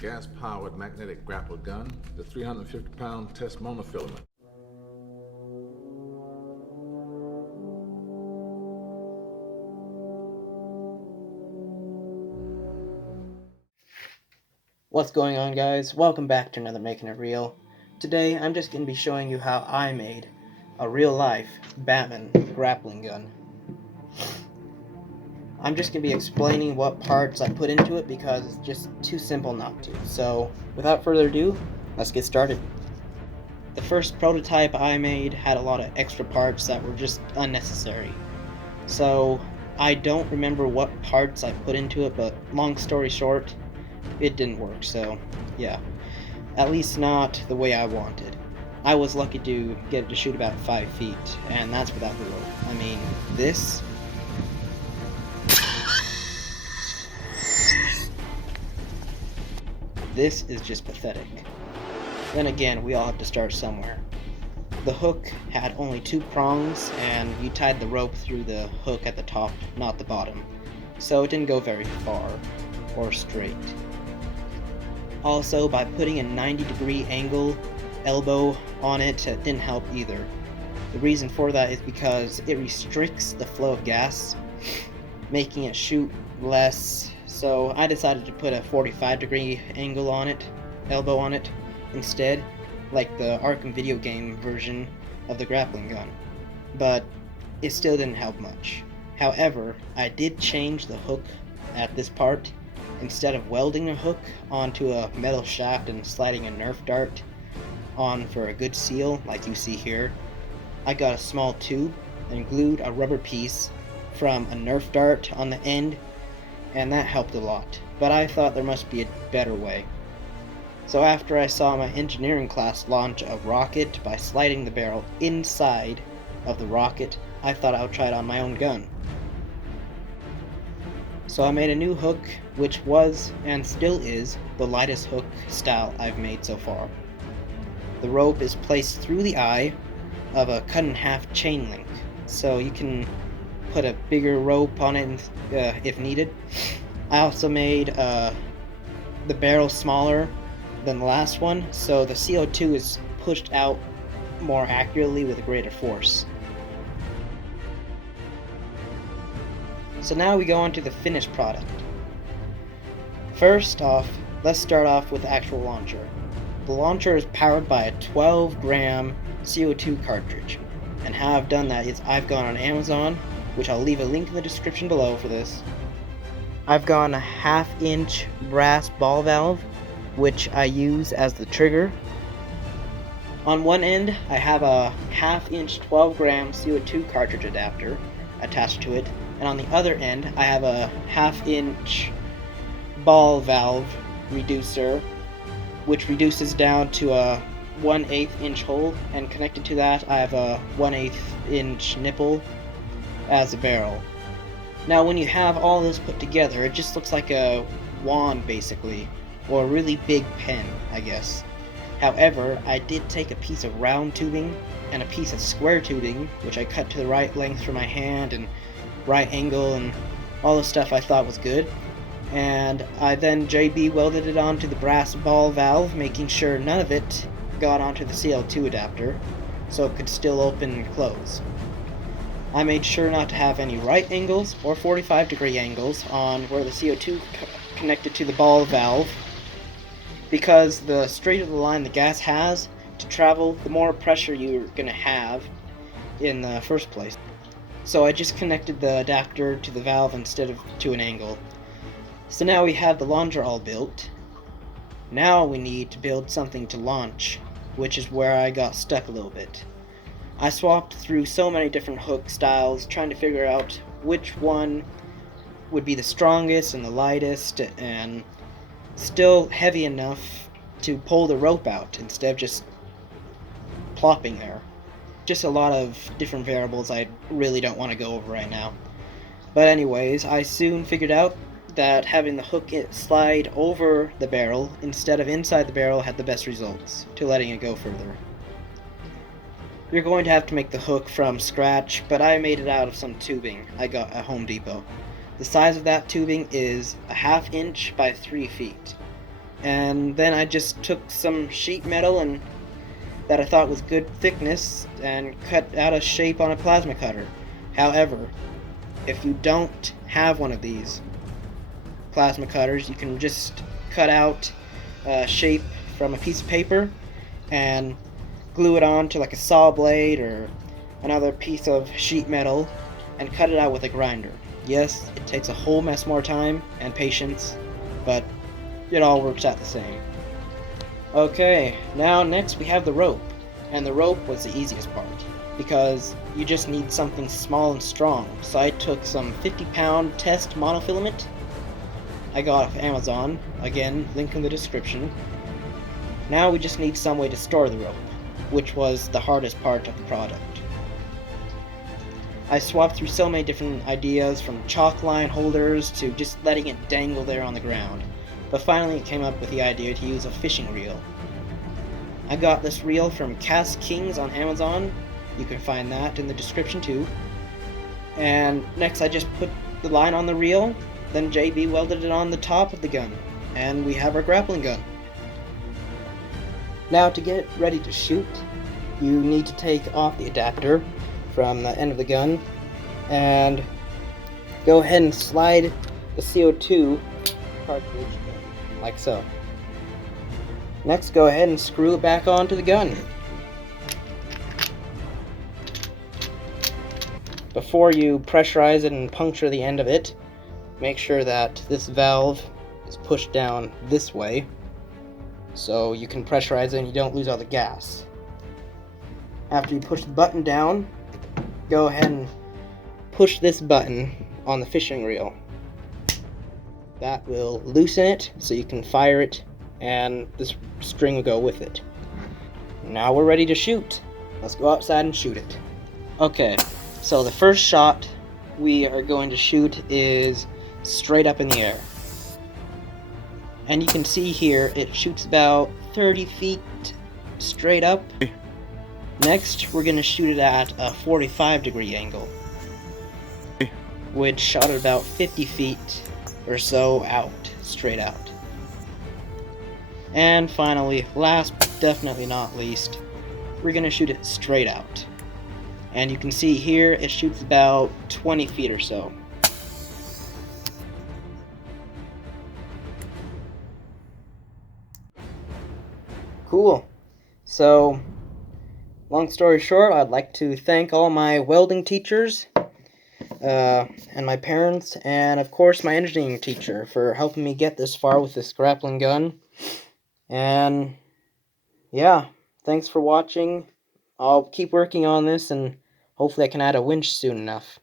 gas-powered magnetic grapple gun, the 350-pound test monofilament. What's going on, guys? Welcome back to another Making It Real. Today I'm just going to be showing you how I made a real-life Batman grappling gun. I'm just going to be explaining what parts I put into it because it's just too simple not to. So without further ado, let's get started. The first prototype I made had a lot of extra parts that were just unnecessary. So I don't remember what parts I put into it, but long story short, it didn't work, so yeah. At least not the way I wanted. I was lucky to get it to shoot about 5 feet, and that's without the rope. I mean, this is just pathetic. Then again, we all have to start somewhere. The hook had only 2 prongs, and you tied the rope through the hook at the top, not the bottom. So it didn't go very far, or straight. Also, by putting a 90-degree angle elbow on it, it didn't help either. The reason for that is because it restricts the flow of gas, making it shoot less. So I decided to put a 45-degree angle on it, elbow on it, instead, like the Arkham video game version of the grappling gun. But it still didn't help much. However, I did change the hook at this part. Instead of welding a hook onto a metal shaft and sliding a Nerf dart on for a good seal, like you see here, I got a small tube and glued a rubber piece from a Nerf dart on the end, and that helped a lot. But I thought there must be a better way. So after I saw my engineering class launch a rocket by sliding the barrel inside of the rocket, I thought I would try it on my own gun. So I made a new hook, which was, and still is, the lightest hook style I've made so far. The rope is placed through the eye of a cut-in-half chain link, so you can put a bigger rope on it if needed. I also made the barrel smaller than the last one, so the CO2 is pushed out more accurately with a greater force. So now we go on to the finished product. First off, let's start off with the actual launcher. The launcher is powered by a 12-gram CO2 cartridge. And how I've done that is I've gone on Amazon, which I'll leave a link in the description below for this. I've gone a 1/2-inch brass ball valve, which I use as the trigger. On one end, I have a 1/2-inch 12-gram CO2 cartridge adapter attached to it. And on the other end, I have a 1/2-inch ball valve reducer, which reduces down to a 1/8 inch hole, and connected to that I have a 1/8 inch nipple as a barrel. Now when you have all this put together, it just looks like a wand basically, or a really big pen, I guess. However, I did take a piece of round tubing and a piece of square tubing, which I cut to the right length for my hand and right angle and all the stuff I thought was good, and I then JB welded it onto the brass ball valve, making sure none of it got onto the CO2 adapter so it could still open and close. I made sure not to have any right angles or 45-degree angles on where the CO2 connected to the ball valve, because the straighter the line the gas has to travel, the more pressure you're going to have in the first place. So I just connected the adapter to the valve instead of to an angle. So now we have the launcher all built. Now we need to build something to launch, which is where I got stuck a little bit. I swapped through so many different hook styles, trying to figure out which one would be the strongest and the lightest, and still heavy enough to pull the rope out instead of just plopping there. Just a lot of different variables I really don't want to go over right now. But anyways, I soon figured out that having the hook slide over the barrel instead of inside the barrel had the best results to letting it go further. You're going to have to make the hook from scratch, but I made it out of some tubing I got at Home Depot. The size of that tubing is a 1/2 inch by 3 feet. And then I just took some sheet metal and that I thought was good thickness and cut out a shape on a plasma cutter. However, if you don't have one of these plasma cutters, you can just cut out a shape from a piece of paper and glue it on to like a saw blade or another piece of sheet metal and cut it out with a grinder. Yes, it takes a whole mess more time and patience, but it all works out the same. Okay, now next we have the rope. And the rope was the easiest part, because you just need something small and strong. So I took some 50-pound test monofilament I got off Amazon, again, link in the description. Now we just need some way to store the rope, which was the hardest part of the product. I swapped through so many different ideas, from chalk line holders to just letting it dangle there on the ground, but finally came up with the idea to use a fishing reel. I got this reel from Cast Kings on Amazon. You can find that in the description too. And next I just put the line on the reel, then JB welded it on the top of the gun, and we have our grappling gun. Now to get it ready to shoot, you need to take off the adapter from the end of the gun and go ahead and slide the CO2 cartridge in, like so. Next, go ahead and screw it back onto the gun. Before you pressurize it and puncture the end of it, make sure that this valve is pushed down this way so you can pressurize it and you don't lose all the gas. After you push the button down, go ahead and push this button on the fishing reel. That will loosen it so you can fire it, and this string will go with it. Now we're ready to shoot. Let's go outside and shoot it. Okay, so the first shot we are going to shoot is straight up in the air. And you can see here it shoots about 30 feet straight up. Next, we're going to shoot it at a 45-degree angle, which shot at about 50 feet or so out, straight out. And finally, last but definitely not least, we're going to shoot it straight out. And you can see here it shoots about 20 feet or so. Cool. So, long story short, I'd like to thank all my welding teachers, and my parents, and of course my engineering teacher for helping me get this far with this grappling gun. And yeah, thanks for watching. I'll keep working on this and hopefully I can add a winch soon enough.